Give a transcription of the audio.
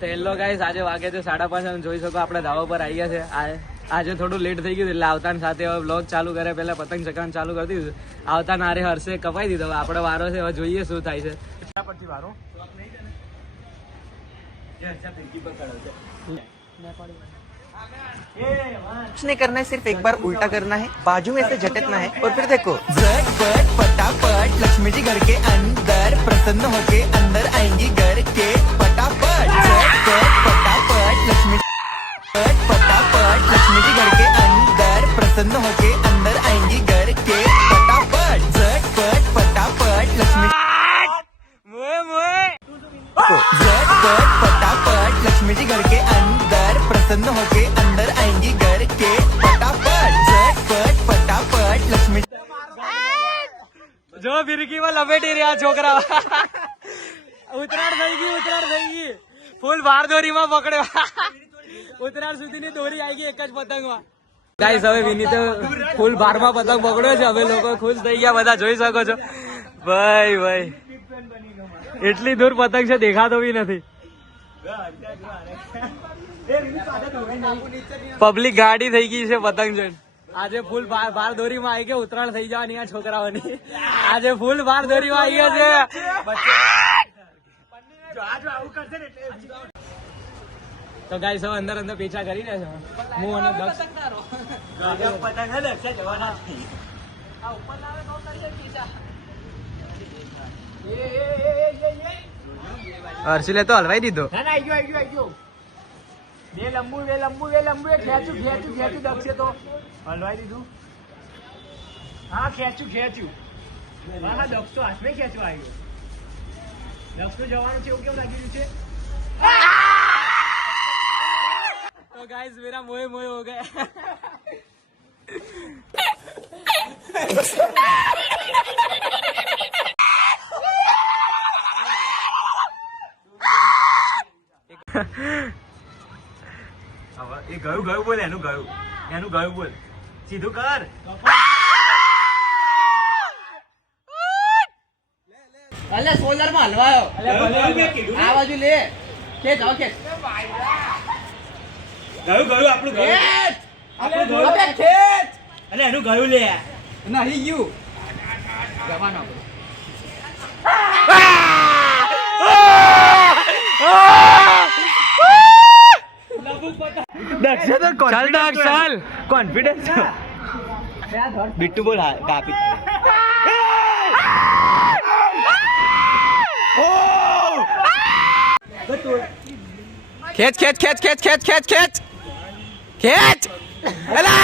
તો hello guys, આજે વાગે છે 5:30 અને જોઈ શકો આપણે ધાબા પર આવી ગયા છે. આજે થોડું લેટ થઈ ગયું એટલે આવતાની સાથે હવે બ્લોગ ચાલુ કરે પહેલા પતંગ ચગાવવાનું ચાલુ કરી દીધું. આવતા નારે હર્ષે કપાઈ દીધો. હવે આપણો વારો છે, હવે જોઈએ શું થાય છે. પછી વારો कुछ नहीं करना है, सिर्फ एक बार उल्टा करना है, बाजू में से झटकना है और फिर देखो झटपट फटाफट लक्ष्मी जी घर के अंदर प्रसन्न होके अंदर आएंगी घर के फटाफट झटपट फटाफट लक्ष्मी जी घर के अंदर प्रसन्न होके अंदर आएंगी घर के फटाफट झटपट फटाफट लक्ष्मी झटपट फटाफट लक्ष्मी जी घर के अंदर प्रसन्न होके अंदर आएंगी घर के फटाफट झटपट फटाफट लक्ष्मी જો ફિરકીમાં લપેટી રહ્યા છોકરા. ઉતરાણ થઈ ગઈ ફૂલ બાર દોરીમાં પકડ્યો. ઉતરાણ સુધીની દોરી આવી ગઈ એક જ પતંગમાં. ગાઈસ, હવે વિનીતે ફૂલ બારમાં પતંગ પકડ્યો છે. હવે લોકો ખુશ થઈ ગયા, બધા જોઈ શકો છો. ભાઈ એટલી દૂર પતંગ છે, દેખાતો બી નથી. પબ્લિક ગાડી થઈ ગઈ છે પતંગ જોઈને. આજે ફૂલ બાર દોરીમાં આવી ગયા. ઉતરાણ થઈ જવાની આ છોકરાઓની. આજે ફૂલ બાર દોરીમાં આવી ગયા છે. તો ગાઈસ, હવે અંદર પીછા કરી રહ્યા છે. હું અને દક્ષ હર્ષિલે તો હલવાઈ દીધો. બે લંબુ ખેંચું દક્ષે તો હલવાઈ દીધું. હા, ખેંચ્યું હા, દક્ષ તો હાથમાં ખેંચવા આવ્યો. દક્ષ નું જવાનું છે એવું કેવું લાગી રહ્યું છે? तो गाइस, मेरा मोए हो गया. એ ગયું બોલ, એનું ગયું બોલ, સીધું કર. अल्ले सोलर में हलवायो आ बाजू ले खेच आओ खेच ગયું આપણું ગયું. अबे खेच અને એનું ગયું લે. नहीं यू जवानो चल दक्ष, चल. કોન્ફિડન્સ બિટ્ટુ બોલ. હા, કાપી खेच खेच खेच खेच खेच खेच खेच खेच अला